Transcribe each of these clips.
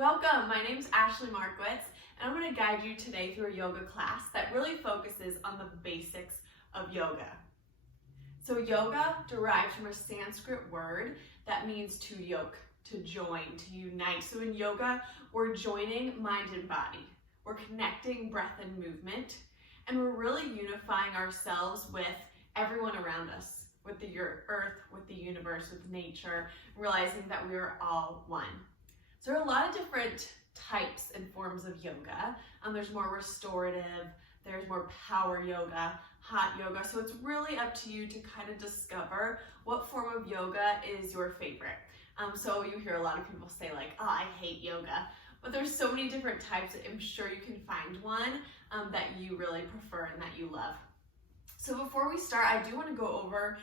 Welcome, my name is Ashley Markowitz, and I'm going to guide you today through a yoga class that really focuses on the basics of yoga. So yoga derives from a Sanskrit word that means to yoke, to join, to unite. So in yoga, we're joining mind and body. We're connecting breath and movement, and we're really unifying ourselves with everyone around us, with the earth, with the universe, with nature, realizing that we are all one. So there are a lot of different types and forms of yoga. There's more restorative, there's more power yoga, hot yoga. So it's really up to you to kind of discover what form of yoga is your favorite. So you hear a lot of people say like, oh, I hate yoga. But there's so many different types that I'm sure you can find one that you really prefer and that you love. So before we start, I do want to go over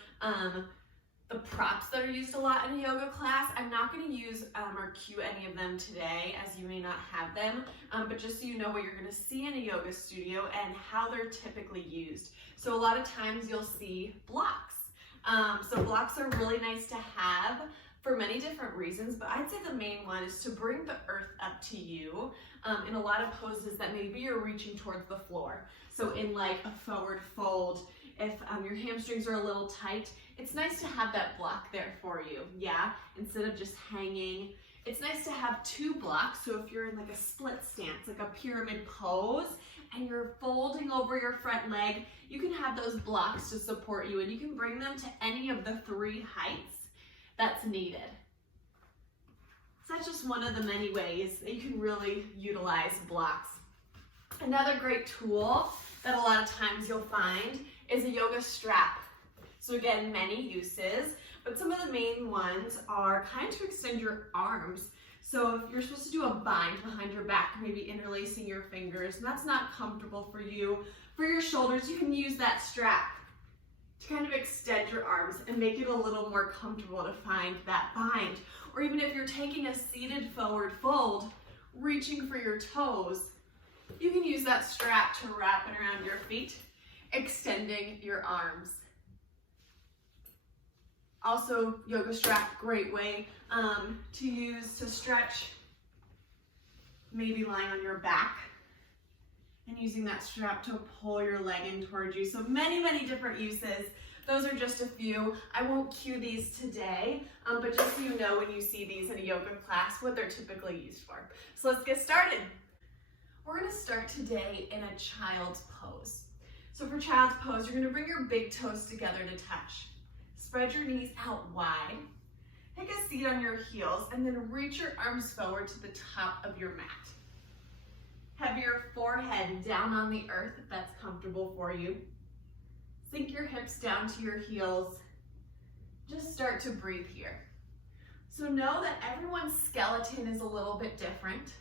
the props that are used a lot in a yoga class. I'm not going to use or cue any of them today, as you may not have them, but just so you know what you're going to see in a yoga studio and how they're typically used. So a lot of times you'll see blocks. So blocks are really nice to have for many different reasons, but I'd say the main one is to bring the earth up to you in a lot of poses that maybe you're reaching towards the floor. So in like a forward fold, if your hamstrings are a little tight, it's nice to have that block there for you, yeah? Instead of just hanging. It's nice to have two blocks, so if you're in like a split stance, like a pyramid pose, and you're folding over your front leg, you can have those blocks to support you, and you can bring them to any of the three heights that's needed. So that's just one of the many ways that you can really utilize blocks. Another great tool that a lot of times you'll find is a yoga strap. So again, many uses, but some of the main ones are kind of to extend your arms. So if you're supposed to do a bind behind your back, maybe interlacing your fingers, and that's not comfortable for you, for your shoulders, you can use that strap to kind of extend your arms and make it a little more comfortable to find that bind. Or even if you're taking a seated forward fold, reaching for your toes, you can use that strap to wrap it around your feet, extending your arms. Also, yoga strap, great way to use to stretch, maybe lying on your back and using that strap to pull your leg in towards you. So many, many different uses. Those are just a few. I won't cue these today, but just so you know when you see these in a yoga class, what they're typically used for. So let's get started. We're gonna start today in a child's pose. So for child's pose, you're gonna bring your big toes together to touch. Spread your knees out wide. Take a seat on your heels and then reach your arms forward to the top of your mat. Have your forehead down on the earth if that's comfortable for you. Sink your hips down to your heels. Just start to breathe here. So know that everyone's skeleton is a little bit different.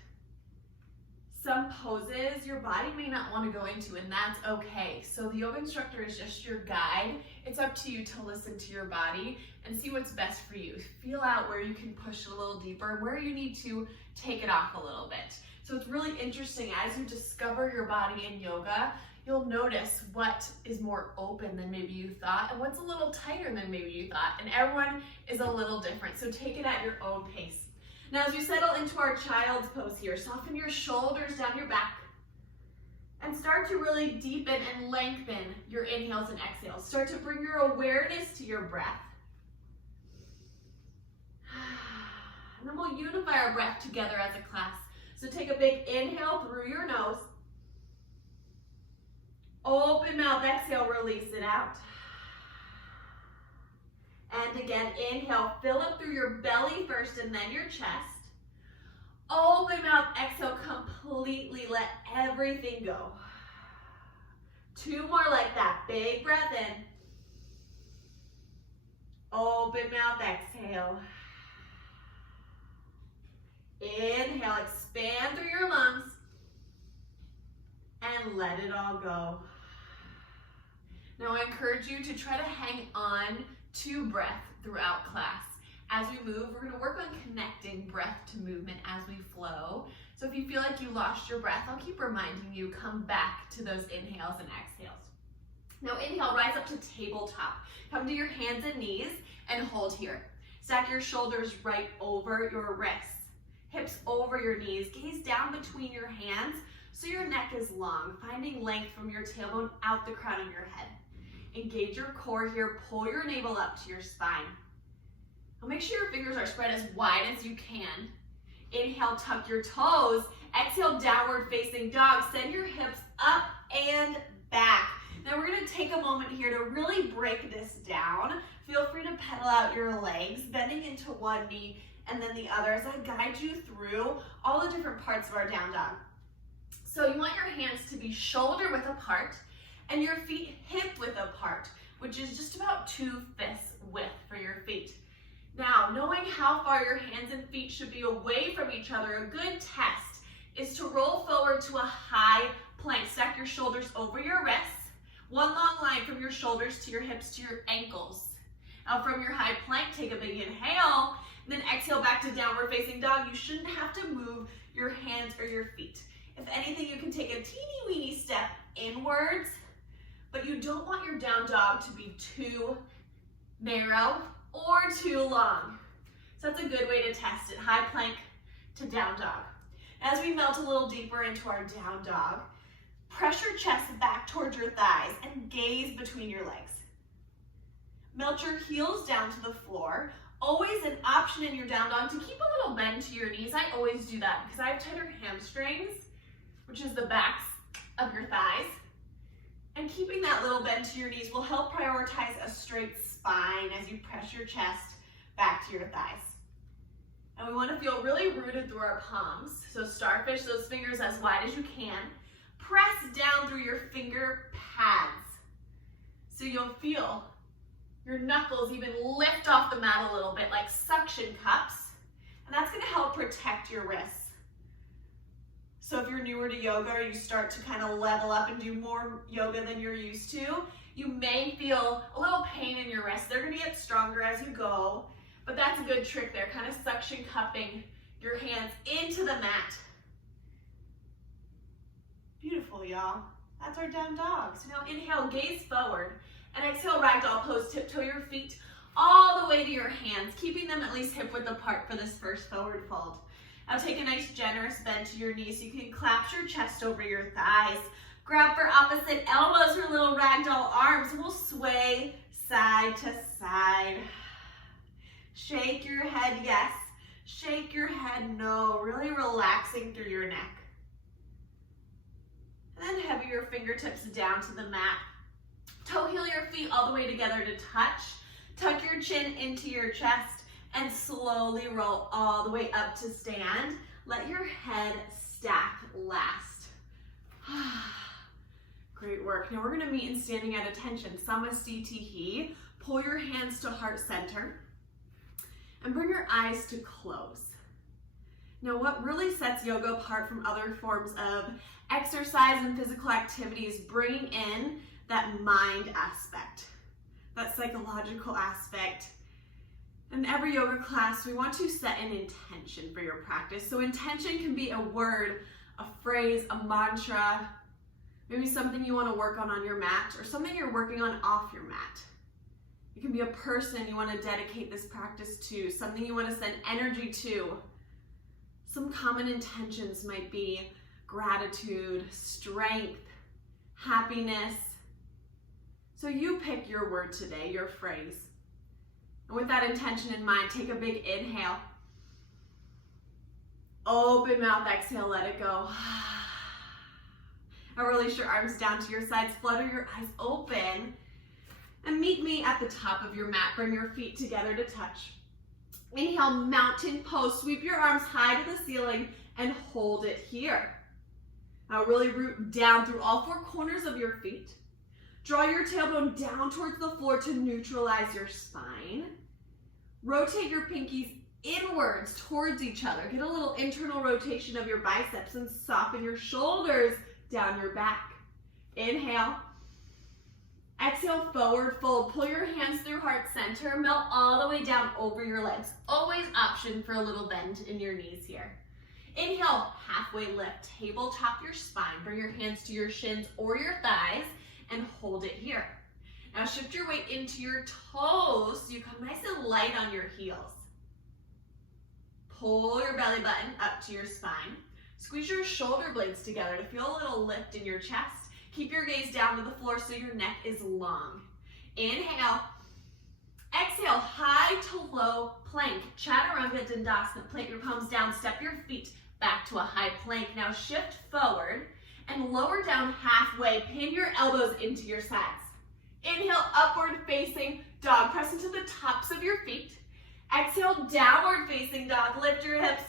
Some poses your body may not want to go into, and that's okay. So the yoga instructor is just your guide. It's up to you to listen to your body and see what's best for you. Feel out where you can push a little deeper, where you need to take it off a little bit. So it's really interesting as you discover your body in yoga, you'll notice what is more open than maybe you thought and what's a little tighter than maybe you thought. And everyone is a little different. So take it at your own pace. Now as we settle into our child's pose here, soften your shoulders down your back and start to really deepen and lengthen your inhales and exhales. Start to bring your awareness to your breath. And then we'll unify our breath together as a class. So take a big inhale through your nose. Open mouth, exhale, release it out. And again, inhale, fill up through your belly first and then your chest. Open mouth, exhale, completely let everything go. Two more like that, big breath in. Open mouth, exhale. Inhale, expand through your lungs. And let it all go. Now I encourage you to try to hang on to breath throughout class. As we move, we're gonna work on connecting breath to movement as we flow. So if you feel like you lost your breath, I'll keep reminding you, come back to those inhales and exhales. Now inhale, rise up to tabletop. Come to your hands and knees and hold here. Stack your shoulders right over your wrists. Hips over your knees. Gaze down between your hands so your neck is long, finding length from your tailbone out the crown of your head. Engage your core here. Pull your navel up to your spine. Now make sure your fingers are spread as wide as you can. Inhale, tuck your toes. Exhale, downward facing dog. Send your hips up and back. Now we're going to take a moment here to really break this down. Feel free to pedal out your legs, bending into one knee and then the other as I guide you through all the different parts of our down dog. So you want your hands to be shoulder width apart and your feet hip width apart, which is just about 2 fists width for your feet. Now, knowing how far your hands and feet should be away from each other, a good test is to roll forward to a high plank. Stack your shoulders over your wrists. One long line from your shoulders to your hips to your ankles. Now from your high plank, take a big inhale, and then exhale back to downward facing dog. You shouldn't have to move your hands or your feet. If anything, you can take a teeny weeny step inwards, but you don't want your down dog to be too narrow or too long. So that's a good way to test it, high plank to down dog. As we melt a little deeper into our down dog, press your chest back towards your thighs and gaze between your legs. Melt your heels down to the floor. Always an option in your down dog to keep a little bend to your knees. I always do that because I have tighter hamstrings, which is the backs of your thighs. And keeping that little bend to your knees will help prioritize a straight spine as you press your chest back to your thighs. And we want to feel really rooted through our palms. So starfish those fingers as wide as you can. Press down through your finger pads. So you'll feel your knuckles even lift off the mat a little bit like suction cups. And that's going to help protect your wrists. So if you're newer to yoga or you start to kind of level up and do more yoga than you're used to, you may feel a little pain in your wrists. They're going to get stronger as you go, but that's a good trick there, kind of suction cupping your hands into the mat. Beautiful, y'all. That's our down dog. So now inhale, gaze forward, and exhale, ragdoll pose. Tiptoe your feet all the way to your hands, keeping them at least hip width apart for this first forward fold. Now take a nice generous bend to your knees. You can collapse your chest over your thighs. Grab for opposite elbows for little ragdoll arms. We'll sway side to side. Shake your head, yes. Shake your head, no. Really relaxing through your neck. And then heavy your fingertips down to the mat. Toe heel your feet all the way together to touch. Tuck your chin into your chest and slowly roll all the way up to stand. Let your head stack last. Great work. Now we're going to meet in standing at attention. Samasthiti. Pull your hands to heart center and bring your eyes to close. Now what really sets yoga apart from other forms of exercise and physical activity is bringing in that mind aspect, that psychological aspect. In every yoga class, we want to set an intention for your practice. So intention can be a word, a phrase, a mantra, maybe something you want to work on your mat or something you're working on off your mat. It can be a person you want to dedicate this practice to, something you want to send energy to. Some common intentions might be gratitude, strength, happiness. So you pick your word today, your phrase. And with that intention in mind, take a big inhale. Open mouth, exhale, let it go. Now release your arms down to your sides, flutter your eyes open, and meet me at the top of your mat. Bring your feet together to touch. Inhale, mountain pose. Sweep your arms high to the ceiling and hold it here. Now really root down through all 4 corners of your feet. Draw your tailbone down towards the floor to neutralize your spine. Rotate your pinkies inwards towards each other. Get a little internal rotation of your biceps and soften your shoulders down your back. Inhale. Exhale, forward fold. Pull your hands through heart center. Melt all the way down over your legs. Always option for a little bend in your knees here. Inhale, halfway lift. Tabletop your spine. Bring your hands to your shins or your thighs and hold it here. Now shift your weight into your toes so you come nice and light on your heels. Pull your belly button up to your spine. Squeeze your shoulder blades together to feel a little lift in your chest. Keep your gaze down to the floor so your neck is long. Inhale. Exhale, high to low plank. Chaturanga Dandasana. Plant your palms down, step your feet back to a high plank. Now shift forward and lower down halfway. Pin your elbows into your sides. Inhale, upward facing dog. Press into the tops of your feet. Exhale, downward facing dog. Lift your hips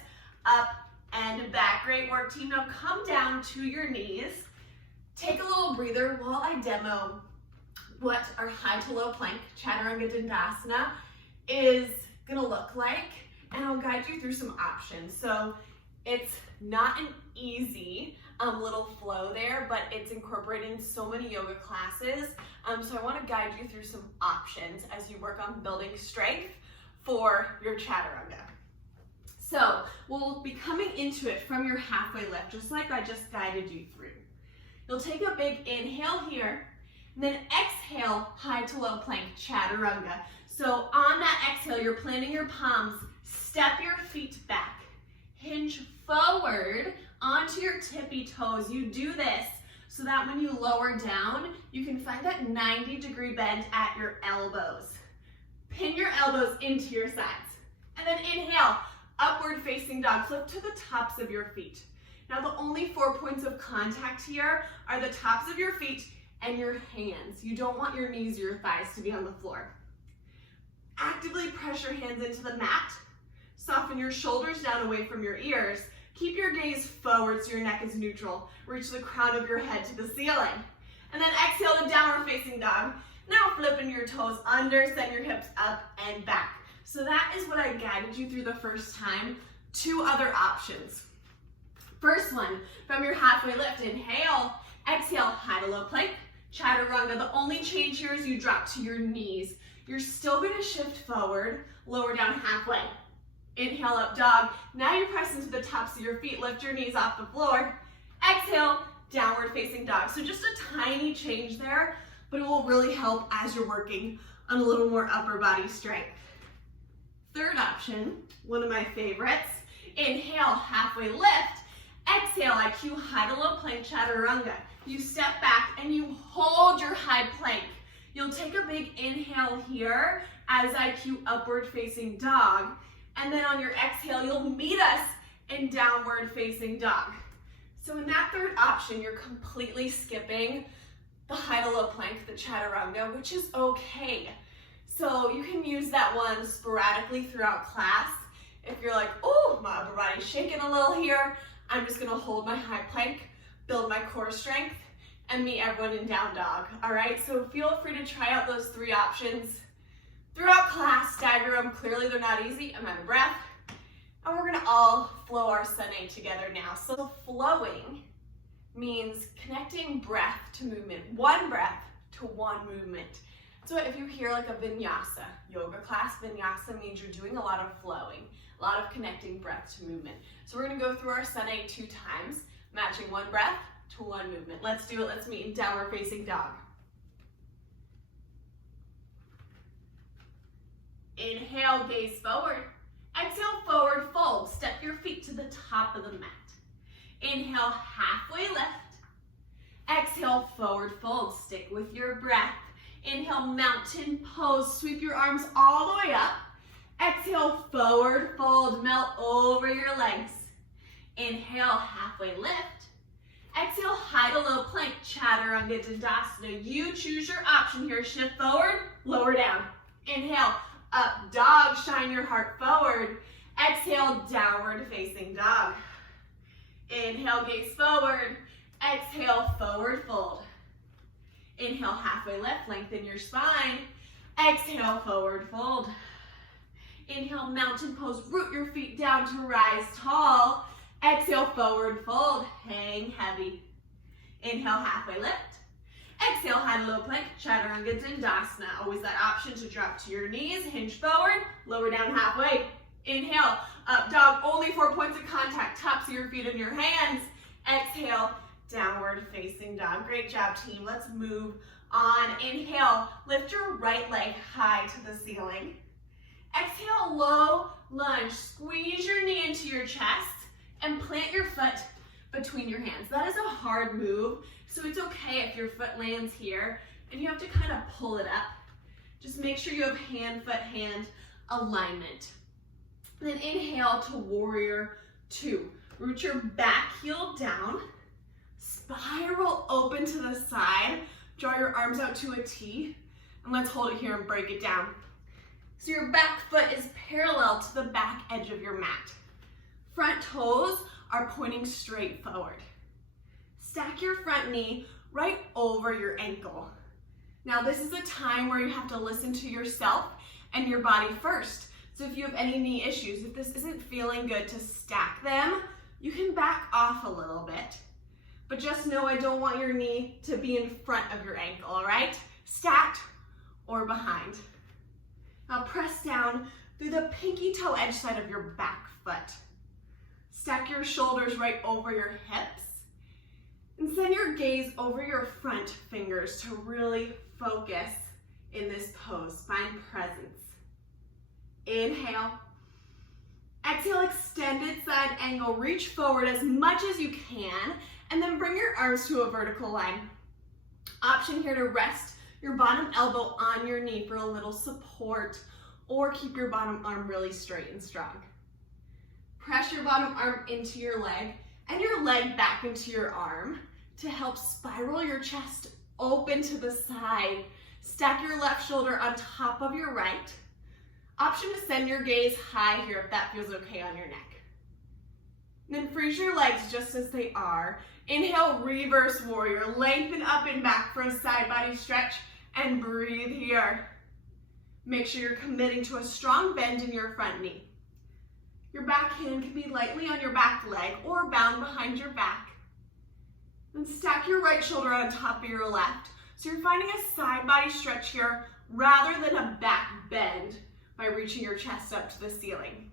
up and back. Great work, team. Now come down to your knees. Take a little breather while I demo what our high to low plank, Chaturanga Dandasana, is gonna look like, and I'll guide you through some options. So it's not an easy little flow there, but it's incorporating so many yoga classes. So I wanna guide you through some options as you work on building strength for your Chaturanga. So we'll be coming into it from your halfway lift, just like I just guided you through. You'll take a big inhale here, and then exhale, high to low plank, Chaturanga. So on that exhale, you're planting your palms, step your feet back, hinge forward onto your tippy toes. You do this so that when you lower down, you can find that 90-degree bend at your elbows. Pin your elbows into your sides. And then inhale, upward facing dog. Flip to the tops of your feet. Now the only 4 points of contact here are the tops of your feet and your hands. You don't want your knees or your thighs to be on the floor. Actively press your hands into the mat. Soften your shoulders down away from your ears. Keep your gaze forward so your neck is neutral. Reach the crown of your head to the ceiling. And then exhale to downward facing dog. Now flipping your toes under, send your hips up and back. So that is what I guided you through the first time. 2 other options. First one, from your halfway lift, inhale, exhale, high to low plank, Chaturanga. The only change here is you drop to your knees. You're still gonna shift forward, lower down halfway. Inhale, up dog. Now you press into the tops of your feet, lift your knees off the floor. Exhale, downward facing dog. So just a tiny change there, but it will really help as you're working on a little more upper body strength. Third option, one of my favorites, inhale, halfway lift. Exhale, I cue high to low plank, Chaturanga. You step back and you hold your high plank. You'll take a big inhale here as I cue upward facing dog. And then on your exhale, you'll meet us in downward facing dog. So in that third option, you're completely skipping the high to low plank, the Chaturanga, which is okay. So you can use that one sporadically throughout class. If you're like, oh, my upper body's shaking a little here, I'm just gonna hold my high plank, build my core strength, and meet everyone in down dog, all right? So feel free to try out those 3 options throughout class. Stagger them. Clearly they're not easy. I'm out of breath. And we're gonna all flow our Sane together now. So flowing means connecting breath to movement, one breath to one movement. So if you hear like a Vinyasa yoga class, Vinyasa means you're doing a lot of flowing, a lot of connecting breath to movement. So we're gonna go through our Sane 2 times, matching one breath to one movement. Let's do it. Let's meet in downward facing dog. Inhale, gaze forward. Exhale, forward fold. Step your feet to the top of the mat. Inhale, halfway lift. Exhale, forward fold. Stick with your breath. Inhale, mountain pose. Sweep your arms all the way up. Exhale, forward fold. Melt over your legs. Inhale, halfway lift. Exhale, high to low plank, Chaturanga Dandasana. You choose your option here. Shift forward, lower down. Inhale, up dog, shine your heart forward. Exhale, downward facing dog. Inhale, gaze forward. Exhale, forward fold. Inhale, halfway lift, lengthen your spine. Exhale, forward fold. Inhale, mountain pose, root your feet down to rise tall. Exhale, forward fold, hang heavy. Inhale, halfway lift. Exhale, high to low plank, Chaturanga Dandasana. Always that option to drop to your knees, hinge forward, lower down halfway. Inhale, up dog, only 4 points of contact, tops of your feet and your hands. Exhale, downward facing dog. Great job, team. Let's move on. Inhale, lift your right leg high to the ceiling. Exhale, low lunge. Squeeze your knee into your chest and plant your foot between your hands. That is a hard move, so it's okay if your foot lands here and you have to kind of pull it up. Just make sure you have hand, foot, hand alignment. Then inhale to warrior two. Root your back heel down. Spiral open to the side. Draw your arms out to a T. And let's hold it here and break it down. So your back foot is parallel to the back edge of your mat. Front toes are pointing straight forward. Stack your front knee right over your ankle. Now this is a time where you have to listen to yourself and your body first. So if you have any knee issues, if this isn't feeling good to stack them, you can back off a little bit. But just know I don't want your knee to be in front of your ankle, all right? Stacked or behind. Now press down through the pinky toe edge side of your back foot. Stack your shoulders right over your hips. And send your gaze over your front fingers to really focus in this pose. Find presence. Inhale. Exhale, extended side angle. Reach forward as much as you can, and then bring your arms to a vertical line. Option here to rest your bottom elbow on your knee for a little support, or keep your bottom arm really straight and strong. Press your bottom arm into your leg and your leg back into your arm to help spiral your chest open to the side. Stack your left shoulder on top of your right. Option to send your gaze high here if that feels okay on your neck. Then freeze your legs just as they are. Inhale, reverse warrior. Lengthen up and back for a side body stretch and breathe here. Make sure you're committing to a strong bend in your front knee. Your back hand can be lightly on your back leg or bound behind your back. Then stack your right shoulder on top of your left. So you're finding a side body stretch here rather than a back bend by reaching your chest up to the ceiling.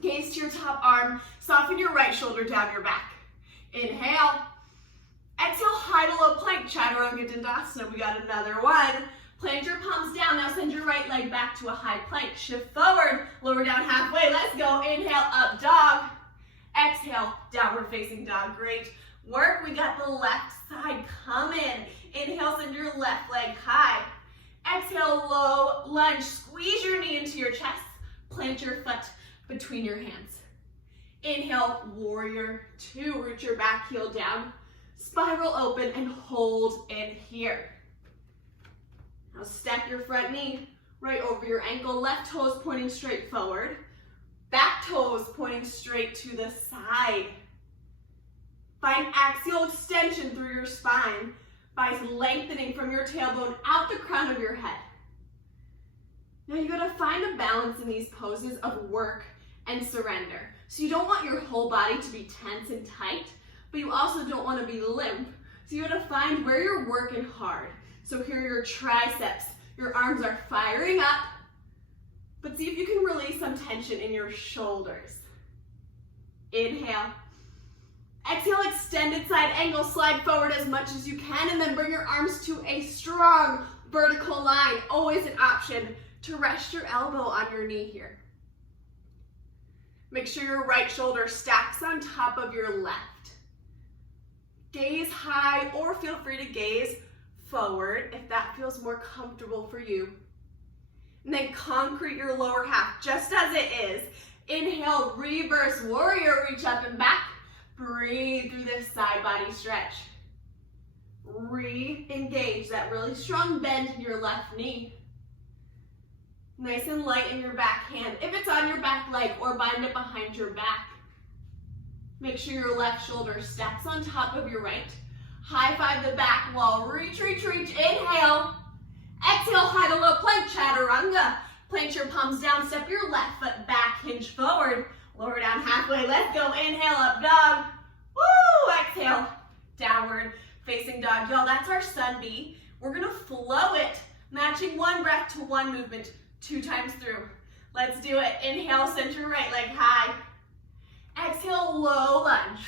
Gaze to your top arm. Soften your right shoulder down your back. Inhale. Exhale, high to low plank, Chaturanga Dandasana. We got another one. Plant your palms down. Now send your right leg back to a high plank. Shift forward, lower down halfway. Let's go. Inhale, up dog. Exhale, downward facing dog. Great work. We got the left side coming. Inhale, send your left leg high. Exhale, low lunge. Squeeze your knee into your chest. Plant your foot between your hands. Inhale, warrior two. Root your back heel down. Spiral open and hold it here. Now stack your front knee right over your ankle. Left toes pointing straight forward. Back toes pointing straight to the side. Find axial extension through your spine by lengthening from your tailbone out the crown of your head. Now you gotta find a balance in these poses of work and surrender. So you don't want your whole body to be tense and tight, but you also don't want to be limp. So you gotta find where you're working hard. So here are your triceps. Your arms are firing up, but see if you can release some tension in your shoulders. Inhale. Exhale, extended side angle. Slide forward as much as you can, and then bring your arms to a strong vertical line. Always an option to rest your elbow on your knee here. Make sure your right shoulder stacks on top of your left. Gaze high, or feel free to gaze forward if that feels more comfortable for you. And then concrete your lower half just as it is. Inhale, reverse warrior, reach up and back. Breathe through this side body stretch. Re-engage that really strong bend in your left knee. Nice and light in your back hand. If it's on your back leg, or bind it behind your back. Make sure your left shoulder stacks on top of your right. High five the back wall. Reach, reach, reach. Inhale. Exhale, high to low plank, Chaturanga. Plant your palms down. Step your left foot back. Hinge forward. Lower down halfway. Let's go. Inhale, up dog. Woo! Exhale, downward facing dog. Y'all, that's our sun bee. We're going to flow it, matching one breath to one movement 2 times through. Let's do it. Inhale, center right leg high. Exhale, low lunge.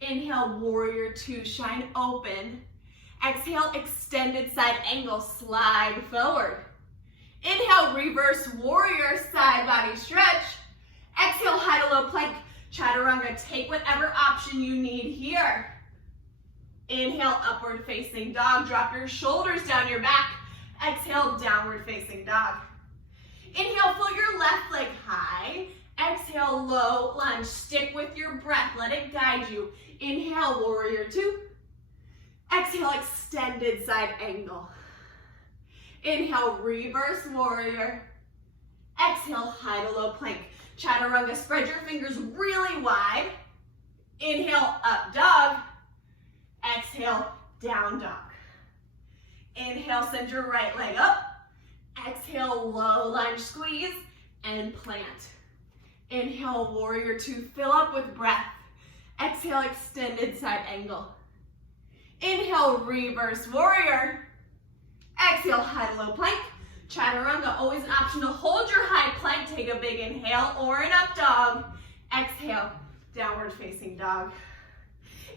Inhale, warrior two, shine open. Exhale, extended side angle, slide forward. Inhale, reverse warrior, side body stretch. Exhale, high to low plank, chaturanga. Take whatever option you need here. Inhale, upward facing dog. Drop your shoulders down your back. Exhale, downward facing dog. Inhale, float your left leg high. Exhale, low lunge. Stick with your breath. Let it guide you. Inhale, warrior two. Exhale, extended side angle. Inhale, reverse warrior. Exhale, high to low plank. Chaturanga, spread your fingers really wide. Inhale, up dog. Exhale, down dog. Inhale, send your right leg up. Exhale, low lunge squeeze and plant. Inhale, warrior two, fill up with breath. Exhale, extended side angle. Inhale, reverse warrior. Exhale, high to low plank. Chaturanga, always an option to hold your high plank. Take a big inhale or an up dog. Exhale, downward facing dog.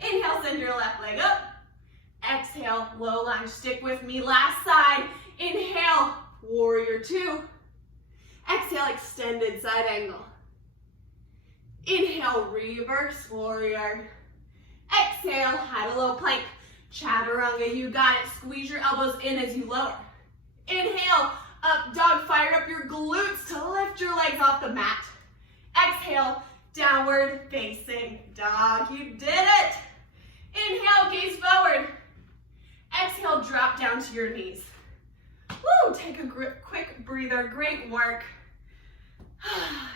Inhale, send your left leg up. Exhale, low lunge, stick with me, last side. Inhale, warrior two. Exhale, extended side angle. Inhale, reverse warrior. Exhale, high to low plank. Chaturanga, you got it. Squeeze your elbows in as you lower. Inhale, up dog, fire up your glutes to lift your legs off the mat. Exhale, downward facing dog. You did it. Inhale, gaze forward. Exhale, drop down to your knees. Woo, take a quick breather, great work.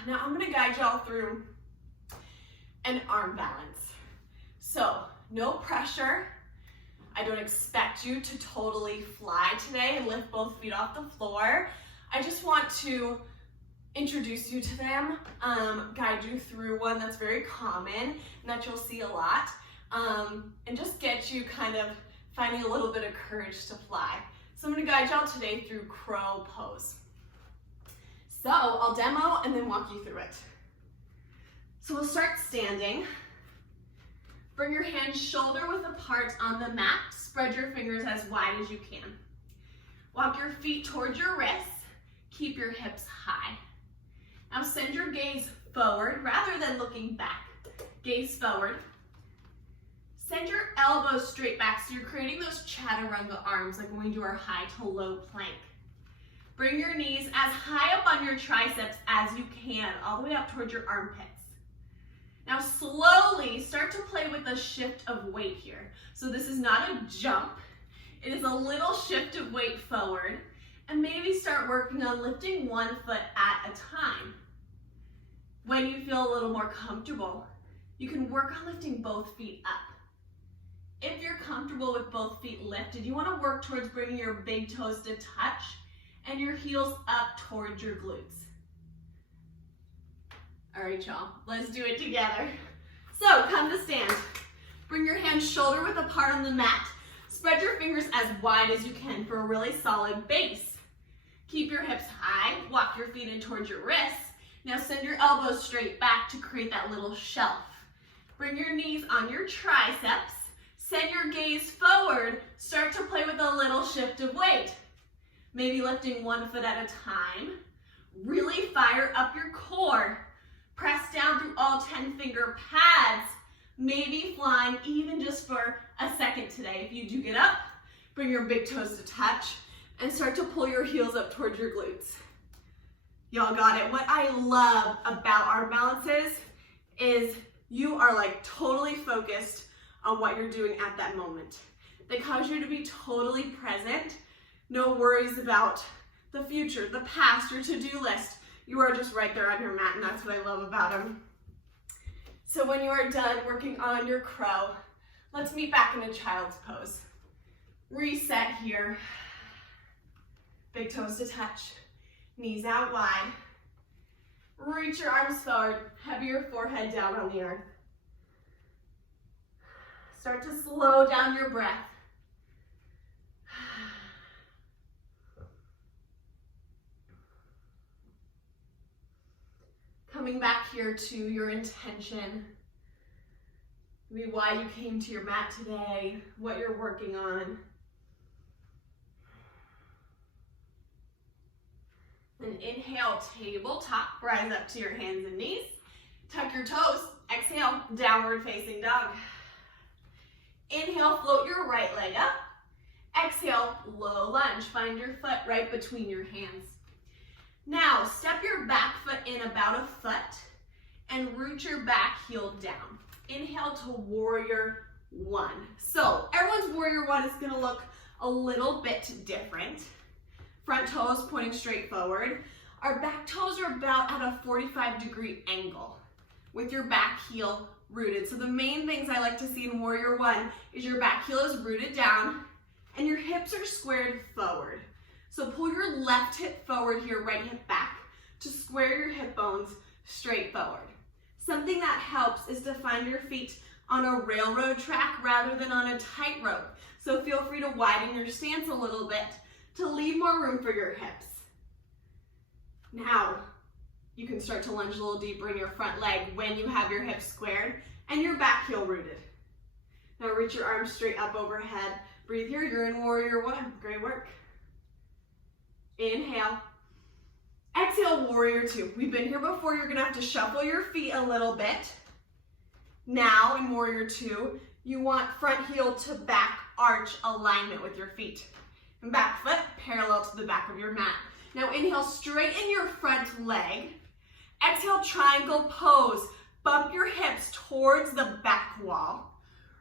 Now I'm gonna guide y'all through an arm balance. So, no pressure. I don't expect you to totally fly today and lift both feet off the floor. I just want to introduce you to them, guide you through one that's very common and that you'll see a lot, and just get you kind of finding a little bit of courage to fly. So I'm gonna guide y'all today through crow pose. So I'll demo and then walk you through it. So we'll start standing. Bring your hands shoulder width apart on the mat. Spread your fingers as wide as you can. Walk your feet towards your wrists. Keep your hips high. Now send your gaze forward rather than looking back. Gaze forward. Send your elbows straight back so you're creating those chaturanga arms like when we do our high to low plank. Bring your knees as high up on your triceps as you can, all the way up towards your armpits. Now slowly start to play with a shift of weight here. So this is not a jump, it is a little shift of weight forward, and maybe start working on lifting one foot at a time. When you feel a little more comfortable, you can work on lifting both feet up. If you're comfortable with both feet lifted, you want to work towards bringing your big toes to touch and your heels up towards your glutes. All right, y'all, let's do it together. So come to stand. Bring your hands shoulder width apart on the mat. Spread your fingers as wide as you can for a really solid base. Keep your hips high. Walk your feet in towards your wrists. Now send your elbows straight back to create that little shelf. Bring your knees on your triceps. Send your gaze forward. Start to play with a little shift of weight. Maybe lifting one foot at a time. Really fire up your core. Press down through all 10 finger pads. Maybe flying even just for a second today. If you do get up, bring your big toes to touch and start to pull your heels up towards your glutes. Y'all got it. What I love about arm balances is you are like totally focused on what you're doing at that moment. They cause you to be totally present. No worries about the future, the past, your to-do list. You are just right there on your mat, and that's what I love about them. So when you are done working on your crow, let's meet back in a child's pose. Reset here. Big toes to touch, knees out wide. Reach your arms forward, heavy your forehead down on the earth. Start to slow down your breath. Coming back here to your intention, maybe why you came to your mat today, what you're working on. And inhale, tabletop, rise up to your hands and knees. Tuck your toes. Exhale, downward facing dog. Inhale, float your right leg up. Exhale, low lunge. Find your foot right between your hands. Now, step your back foot in about a foot and root your back heel down. Inhale to warrior one. So, everyone's warrior one is going to look a little bit different. Front toes pointing straight forward. Our back toes are about at a 45-degree angle with your back heel rooted. So the main things I like to see in warrior one is your back heel is rooted down and your hips are squared forward. So pull your left hip forward here, right hip back to square your hip bones straight forward. Something that helps is to find your feet on a railroad track rather than on a tightrope. So feel free to widen your stance a little bit to leave more room for your hips. Now, you can start to lunge a little deeper in your front leg when you have your hips squared and your back heel rooted. Now reach your arms straight up overhead. Breathe here, you're in warrior one. Great work. Inhale. Exhale, warrior two. We've been here before. You're gonna have to shuffle your feet a little bit. Now in warrior two, you want front heel to back arch alignment with your feet. And back foot parallel to the back of your mat. Now inhale, straighten your front leg. Exhale, triangle pose. Bump your hips towards the back wall.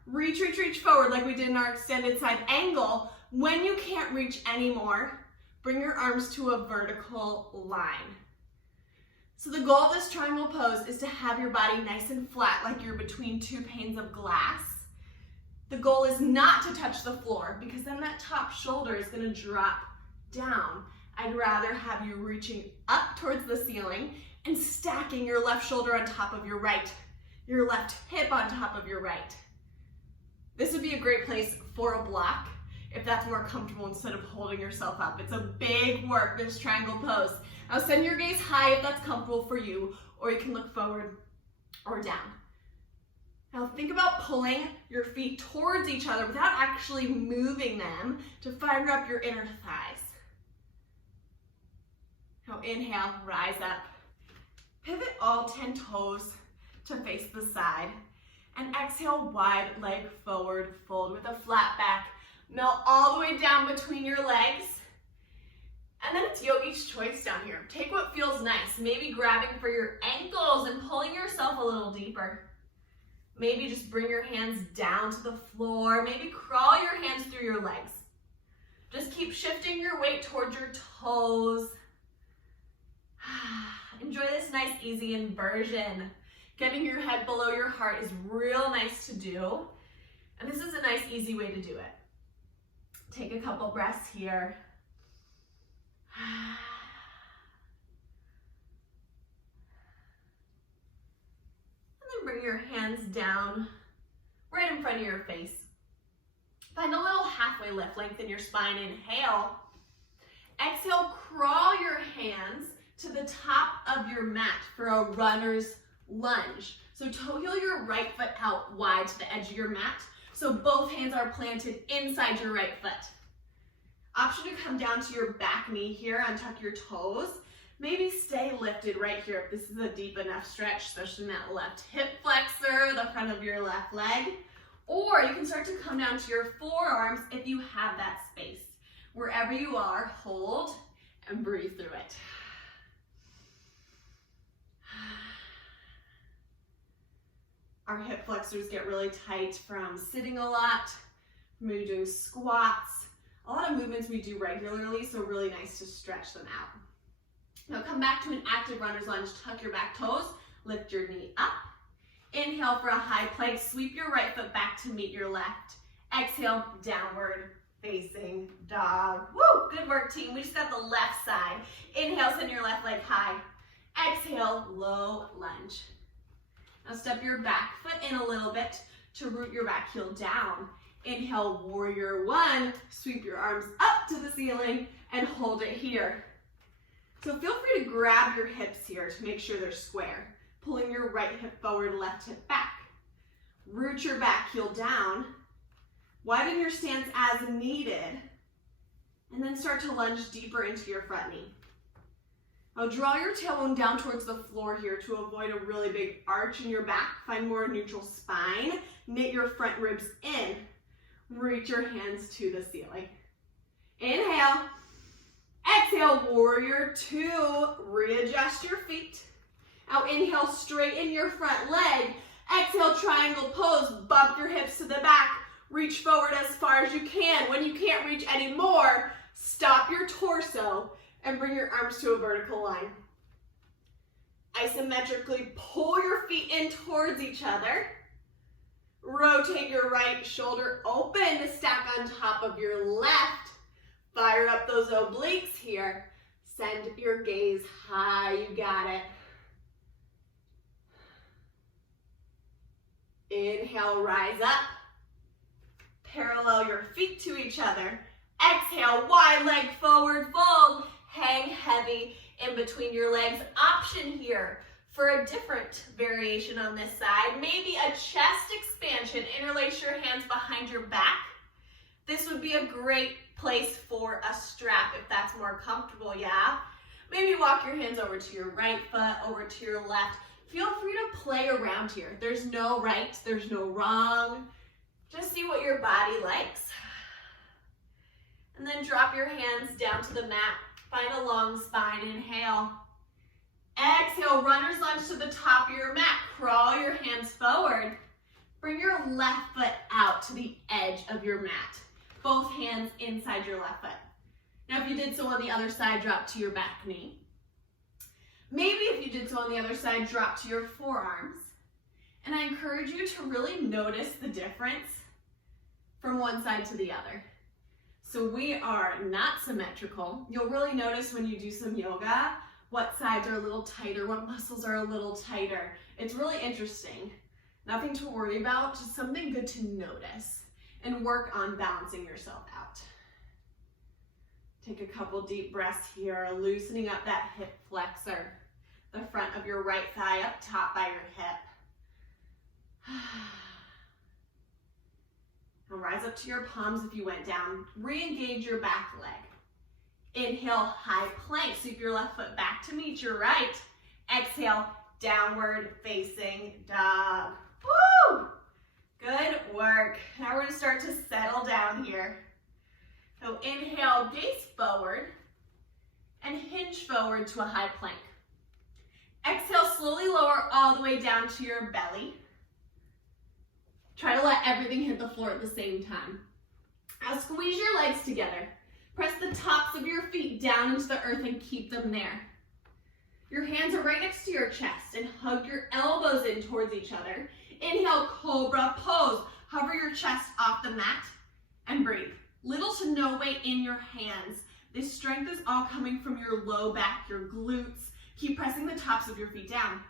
Reach, reach, reach forward like we did in our extended side angle. When you can't reach anymore, bring your arms to a vertical line. So the goal of this triangle pose is to have your body nice and flat like you're between two panes of glass. The goal is not to touch the floor because then that top shoulder is going to drop down. I'd rather have you reaching up towards the ceiling and stacking your left shoulder on top of your left hip on top of your right. This would be a great place for a block if that's more comfortable instead of holding yourself up. It's a big work, this triangle pose. Now send your gaze high if that's comfortable for you, or you can look forward or down. Now think about pulling your feet towards each other without actually moving them to fire up your inner thighs. Now inhale, rise up. Pivot all 10 toes to face the side. And exhale, wide leg forward fold with a flat back. Melt all the way down between your legs. And then it's yogi's choice down here. Take what feels nice. Maybe grabbing for your ankles and pulling yourself a little deeper. Maybe just bring your hands down to the floor. Maybe crawl your hands through your legs. Just keep shifting your weight towards your toes. Enjoy this nice, easy inversion. Getting your head below your heart is real nice to do. And this is a nice, easy way to do it. Take a couple breaths here. And then bring your hands down right in front of your face. Find a little halfway lift, lengthen your spine, inhale. Exhale, crawl your hands to the top of your mat for a runner's lunge. So toe heel your right foot out wide to the edge of your mat. So both hands are planted inside your right foot. Option to come down to your back knee here, untuck your toes. Maybe stay lifted right here if this is a deep enough stretch, especially in that left hip flexor, the front of your left leg. Or you can start to come down to your forearms if you have that space. Wherever you are, hold and breathe through it. Our hip flexors get really tight from sitting a lot, maybe doing squats, a lot of movements we do regularly, so really nice to stretch them out. Now come back to an active runner's lunge. Tuck your back toes, lift your knee up. Inhale for a high plank, sweep your right foot back to meet your left. Exhale, downward facing dog. Woo, good work team. We just got the left side. Inhale, send your left leg high. Exhale, low lunge. Now step your back foot in a little bit to root your back heel down. Inhale, warrior one. Sweep your arms up to the ceiling and hold it here. So feel free to grab your hips here to make sure they're square. Pulling your right hip forward, left hip back. Root your back heel down. Widen your stance as needed. And then start to lunge deeper into your front knee. Now draw your tailbone down towards the floor here to avoid a really big arch in your back. Find more neutral spine. Knit your front ribs in. Reach your hands to the ceiling. Inhale. Exhale, warrior two. Readjust your feet. Now inhale, straighten your front leg. Exhale, triangle pose. Bump your hips to the back. Reach forward as far as you can. When you can't reach anymore, stop your torso and bring your arms to a vertical line. Isometrically pull your feet in towards each other. Rotate your right shoulder open to stack on top of your left. Fire up those obliques here. Send your gaze high, you got it. Inhale, rise up. Parallel your feet to each other. Exhale, wide leg forward fold. Hang heavy in between your legs. Option here for a different variation on this side. Maybe a chest expansion. Interlace your hands behind your back. This would be a great place for a strap if that's more comfortable, yeah? Maybe walk your hands over to your right foot, over to your left. Feel free to play around here. There's no right, there's no wrong. Just see what your body likes. And then drop your hands down to the mat. Find a long spine, inhale. Exhale, runner's lunge to the top of your mat. Crawl your hands forward. Bring your left foot out to the edge of your mat. Both hands inside your left foot. Now if you did so on the other side, drop to your back knee. Maybe if you did so on the other side, drop to your forearms. And I encourage you to really notice the difference from one side to the other. So we are not symmetrical. You'll really notice when you do some yoga, what sides are a little tighter, what muscles are a little tighter. It's really interesting. Nothing to worry about, just something good to notice and work on balancing yourself out. Take a couple deep breaths here, loosening up that hip flexor, the front of your right thigh up top by your hip. Now rise up to your palms if you went down. Re-engage your back leg. Inhale, high plank. Sweep your left foot back to meet your right. Exhale, downward facing dog. Woo! Good work. Now we're going to start to settle down here. So inhale, gaze forward and hinge forward to a high plank. Exhale, slowly lower all the way down to your belly. Try to let everything hit the floor at the same time. Now squeeze your legs together. Press the tops of your feet down into the earth and keep them there. Your hands are right next to your chest and hug your elbows in towards each other. Inhale, cobra pose. Hover your chest off the mat and breathe. Little to no weight in your hands. This strength is all coming from your low back, your glutes. Keep pressing the tops of your feet down.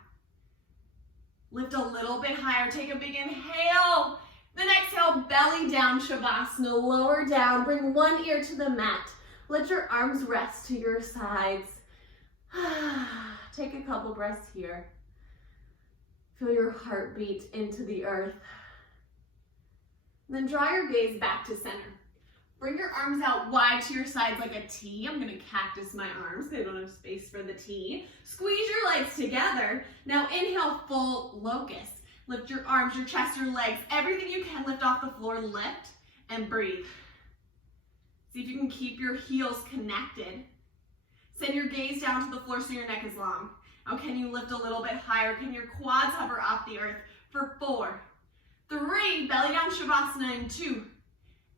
Lift a little bit higher. Take a big inhale. Then exhale, belly down, Shavasana. Lower down. Bring one ear to the mat. Let your arms rest to your sides. Take a couple breaths here. Feel your heartbeat into the earth. Then draw your gaze back to center. Bring your arms out wide to your sides like a T. I'm going to cactus my arms because I don't have space for the T. Squeeze your legs together. Now inhale, full locust. Lift your arms, your chest, your legs. Everything you can lift off the floor, lift and breathe. See if you can keep your heels connected. Send your gaze down to the floor so your neck is long. Now can you lift a little bit higher? Can your quads hover off the earth for 4, 3, belly down Shavasana in 2,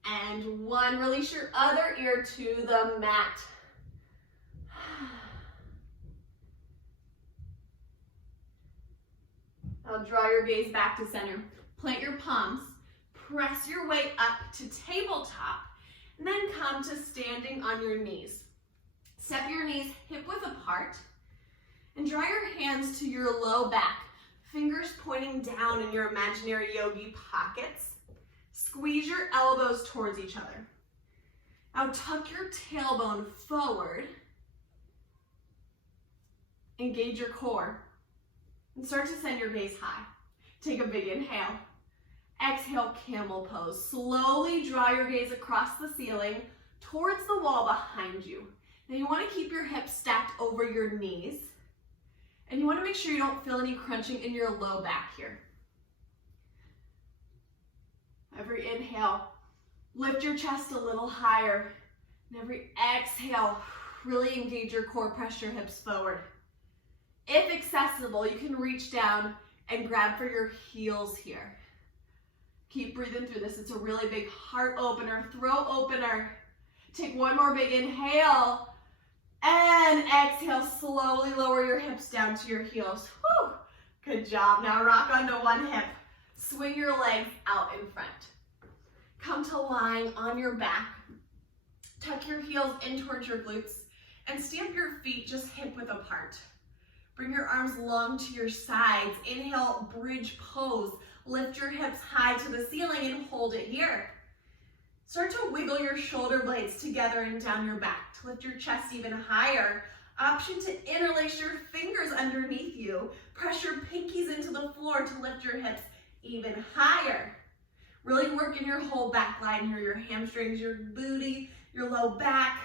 and 1. Release your other ear to the mat. Now draw your gaze back to center. Plant your palms. Press your way up to tabletop. And then come to standing on your knees. Step your knees hip width apart. And draw your hands to your low back. Fingers pointing down in your imaginary yogi pockets. Squeeze your elbows towards each other. Now tuck your tailbone forward. Engage your core. And start to send your gaze high. Take a big inhale. Exhale, camel pose. Slowly draw your gaze across the ceiling towards the wall behind you. Now you want to keep your hips stacked over your knees. And you want to make sure you don't feel any crunching in your low back here. Every inhale, lift your chest a little higher. And every exhale, really engage your core, press your hips forward. If accessible, you can reach down and grab for your heels here. Keep breathing through this. It's a really big heart opener, throat opener. Take one more big inhale. And exhale, slowly lower your hips down to your heels. Whew. Good job. Now rock onto one hip. Swing your legs out in front. Come to lying on your back. Tuck your heels in towards your glutes and stamp your feet just hip width apart. Bring your arms long to your sides. Inhale, bridge pose. Lift your hips high to the ceiling and hold it here. Start to wiggle your shoulder blades together and down your back to lift your chest even higher. Option to interlace your fingers underneath you. Press your pinkies into the floor to lift your hips even higher. Really work in your whole back line here, your hamstrings, your booty, your low back.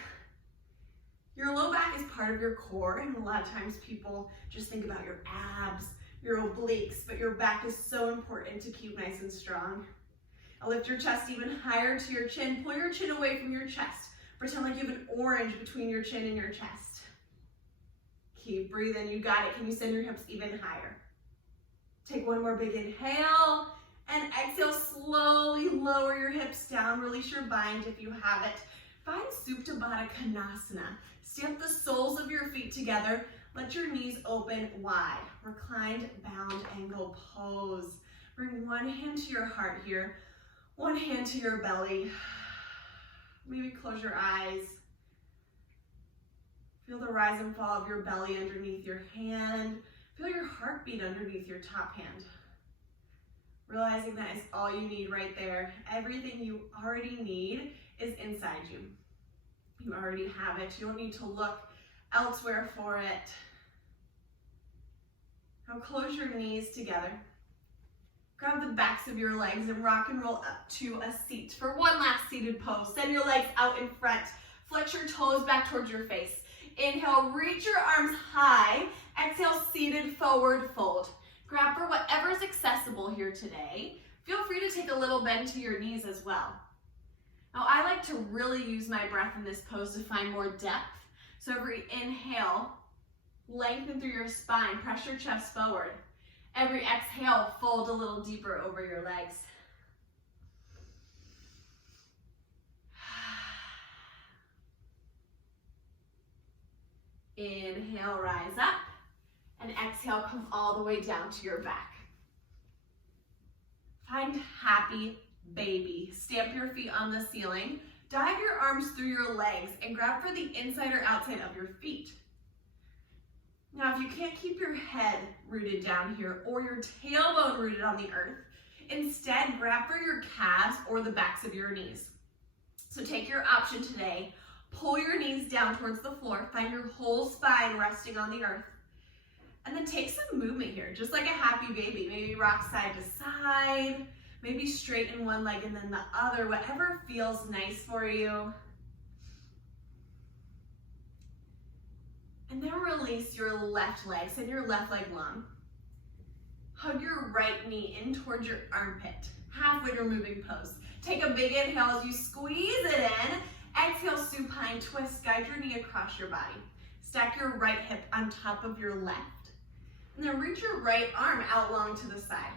Your low back is part of your core, and a lot of times people just think about your abs, your obliques, but your back is so important to keep nice and strong. Now lift your chest even higher to your chin. Pull your chin away from your chest. Pretend like you have an orange between your chin and your chest. Keep breathing, you got it. Can you send your hips even higher? Take one more big inhale, and exhale, slowly lower your hips down. Release your bind if you have it. Find Supta Baddha Konasana. Stamp the soles of your feet together. Let your knees open wide. Reclined bound angle pose. Bring one hand to your heart here. One hand to your belly. Maybe close your eyes. Feel the rise and fall of your belly underneath your hand. Feel your heartbeat underneath your top hand. Realizing that is all you need right there. Everything you already need is inside you. You already have it. You don't need to look elsewhere for it. Now close your knees together. Grab the backs of your legs and rock and roll up to a seat for one last seated pose. Send your legs out in front. Flex your toes back towards your face. Inhale, reach your arms high. Exhale, seated forward fold. Grab for whatever is accessible here today. Feel free to take a little bend to your knees as well. Now I like to really use my breath in this pose to find more depth. So every inhale, lengthen through your spine, press your chest forward. Every exhale, fold a little deeper over your legs. Inhale, rise up, and exhale, come all the way down to your back. Find happy baby. Stamp your feet on the ceiling. Dive your arms through your legs and grab for the inside or outside of your feet. Now, if you can't keep your head rooted down here or your tailbone rooted on the earth, instead grab for your calves or the backs of your knees. So take your option today. Pull your knees down towards the floor. Find your whole spine resting on the earth. And then take some movement here, just like a happy baby. Maybe rock side to side. Maybe straighten one leg and then the other, whatever feels nice for you. And then release your left leg. Send your left leg long. Hug your right knee in towards your armpit. Halfway to moving pose. Take a big inhale as you squeeze it in. Exhale, supine twist. Guide your knee across your body. Stack your right hip on top of your left. And then reach your right arm out long to the side.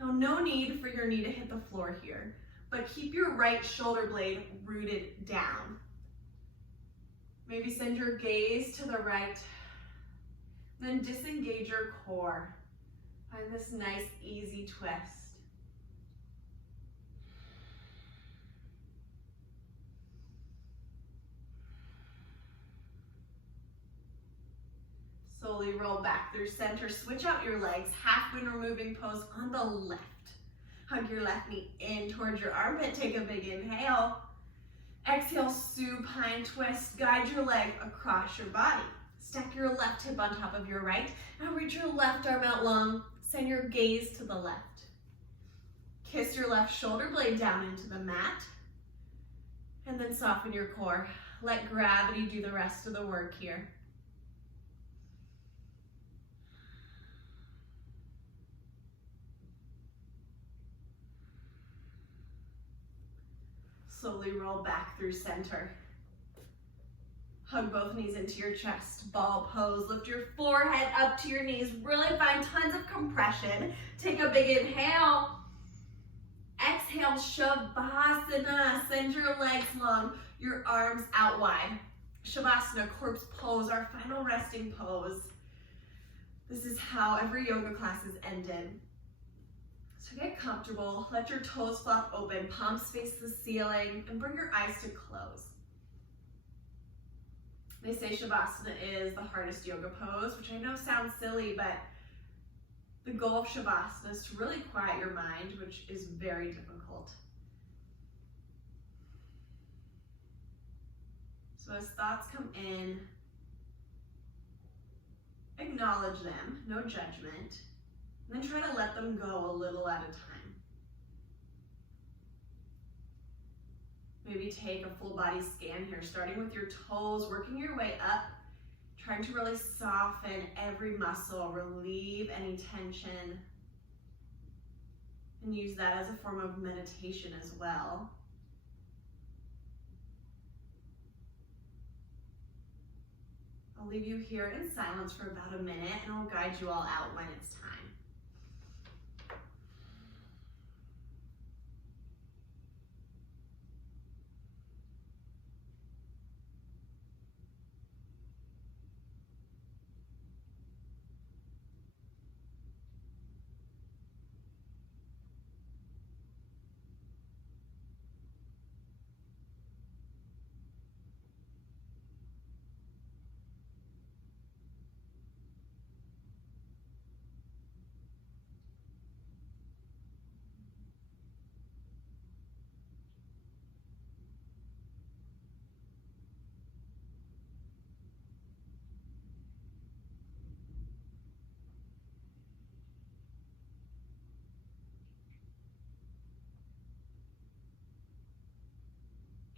Now, no need for your knee to hit the floor here, but keep your right shoulder blade rooted down. Maybe send your gaze to the right, then disengage your core. Find this nice, easy twist. Slowly roll back through center. Switch out your legs. Halfway moving pose on the left. Hug your left knee in towards your armpit. Take a big inhale. Exhale, supine twist. Guide your leg across your body. Stack your left hip on top of your right. Now reach your left arm out long. Send your gaze to the left. Kiss your left shoulder blade down into the mat. And then soften your core. Let gravity do the rest of the work here. Slowly roll back through center. Hug both knees into your chest, ball pose. Lift your forehead up to your knees. Really find tons of compression. Take a big inhale. Exhale, Shavasana. Send your legs long, your arms out wide. Shavasana, corpse pose, our final resting pose. This is how every yoga class is ended. So get comfortable, let your toes flop open, palms face the ceiling, and bring your eyes to close. They say Shavasana is the hardest yoga pose, which I know sounds silly, but the goal of Shavasana is to really quiet your mind, which is very difficult. So as thoughts come in, acknowledge them, no judgment, and then try to let them go a little at a time. Maybe take a full body scan here, starting with your toes, working your way up, trying to really soften every muscle, relieve any tension, and use that as a form of meditation as well. I'll leave you here in silence for about a minute, and I'll guide you all out when it's time.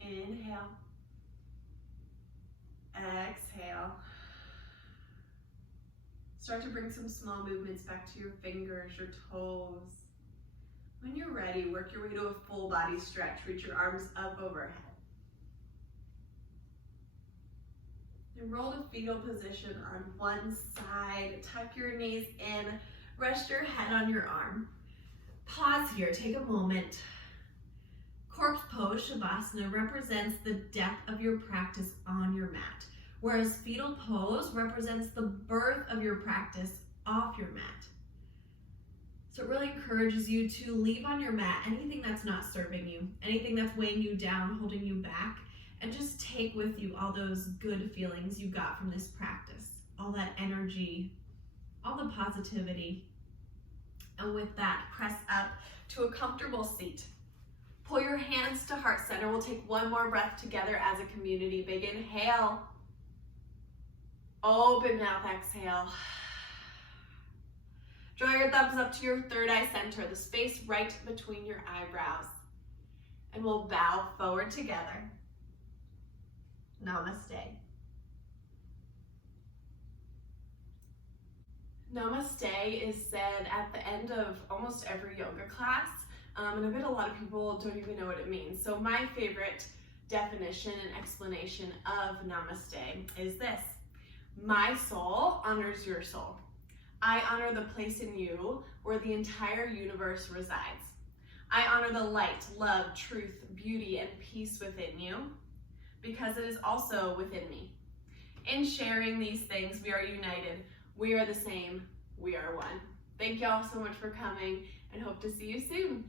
Inhale, exhale. Start to bring some small movements back to your fingers, your toes. When you're ready, work your way to a full body stretch. Reach your arms up overhead. And roll to fetal position on one side. Tuck your knees in. Rest your head on your arm. Pause here, take a moment. Corpse pose, Shavasana, represents the depth of your practice on your mat, whereas fetal pose represents the birth of your practice off your mat. So it really encourages you to leave on your mat anything that's not serving you, anything that's weighing you down, holding you back, and just take with you all those good feelings you got from this practice, all that energy, all the positivity. And with that, press up to a comfortable seat. Pull your hands to heart center. We'll take one more breath together as a community. Big inhale. Open mouth, exhale. Draw your thumbs up to your third eye center, the space right between your eyebrows. And we'll bow forward together. Namaste. Namaste is said at the end of almost every yoga class. And I bet a lot of people don't even know what it means. So my favorite definition and explanation of Namaste is this: my soul honors your soul. I honor the place in you where the entire universe resides. I honor the light, love, truth, beauty, and peace within you because it is also within me. In sharing these things, we are united. We are the same. We are one. Thank you all so much for coming and hope to see you soon.